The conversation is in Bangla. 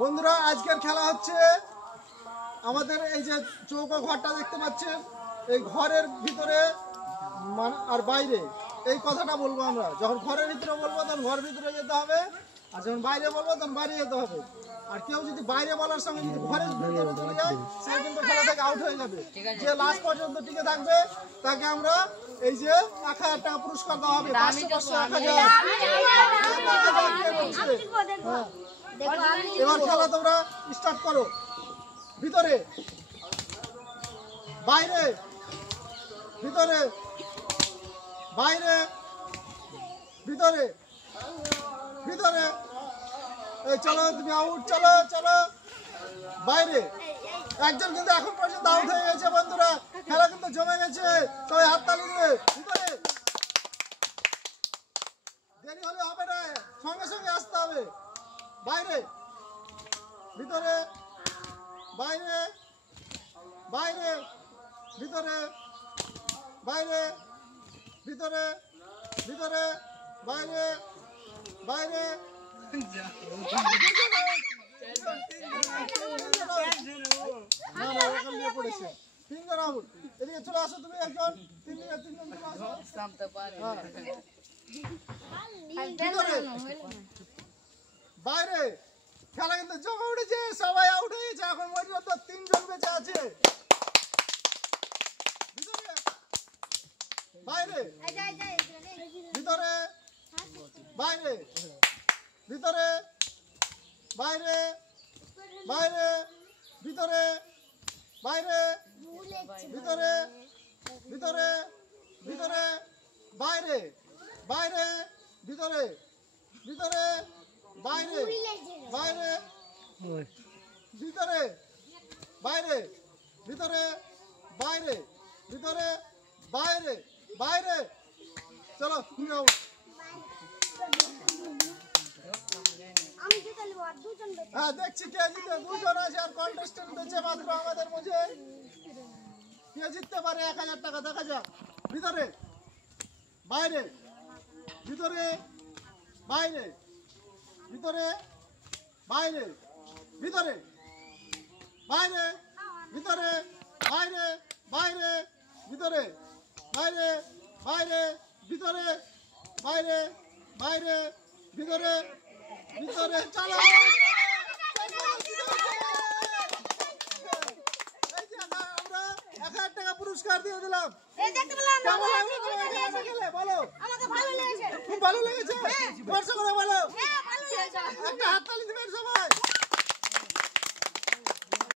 বন্ধুরা আজকের খেলা হচ্ছে আমাদের এই যে চৌকো ঘরটা দেখতে পাচ্ছেন, এই ঘরের ভিতরে আর বাইরে এই কথাটা বলবো আমরা। যখন ঘরের ভিতরে বলবো তখন ঘরের ভিতরে যেতে হবে, আর যখন বাইরে বলবো তখন বাইরে যেতে হবে। আর কেউ যদি বাইরে বলার সঙ্গে যদি ঘরের ভিতরে চলে যায় সে কিন্তু খেলা থেকে আউট হয়ে যাবে। যে লাস্ট পর্যন্ত টিকে থাকবে তাকে আমরা এই যে 1000 টাকা পুরস্কার দেওয়া হবে। 500 500 1000। এবার খেলা তোমরা স্টার্ট করো। ভিতরে বাইরে, ভিতরে বাইরে, ভিতরে ভিতরে। এই চলো তুমি আউট, চলো চলো বাইরে। একজন কিন্তু এখন পর্যন্ত আউট হয়ে গেছে। বন্ধুরা খেলা কিন্তু জমে গেছে, সবাই হাততালি দিবে। ভিতরে দেরি হলে হবে না, সঙ্গে সঙ্গে আসতে হবে। বাইরে, ভিতরে, বাইরে, বাইরে, ভিতরে, বাইরে, ভিতরে, ভিতরে, বাইরে, বাইরে। তিনজন আউট। এদিকে চলে আসো তুমি, একজন তিনজন চলে আসো। বাইরে খেলা কিন্তু জমে উঠেছে, সবাই আউট হয়ে গেছে। এখন পর্যন্ত 3 জন বেঁচে আছে। বাইরে, ভিতরে, বাইরে, ভিতরে, বাইরে, বাইরে, ভিতরে, বাইরে, ভিতরে, ভিতরে, ভিতরে, বাইরে, বাইরে, ভিতরে, ভিতরে, বাইরে, বাইরে, ভিতরে, বাইরে, ভিতরে, বাইরে, ভিতরে, বাইরে, বাইরে। চলো হ্যাঁ দেখছি কে জিতে। 2 জন আছে আর কন্টেস্টেন্ট বেঁচে মাত্র আমাদের মধ্যে। কে জিততে পারে 1000 টাকা দেখা যাক। ভিতরে, বাইরে, ভিতরে, বাইরে, ভিতরে, বাইরে, ভিতরে, বাইরে, ভিতরে, বাইরে, বাইরে, ভিতরে, বাইরে, বাইরে, ভিতরে, বাইরে, বাইরে, ভিতরে, ভিতরে। চলো আমরা 1000 টাকা পুরস্কার দিয়ে দিলাম। বলো খুব ভালো লেগেছে। বর্ষা করে বলো, একটা হাততালি।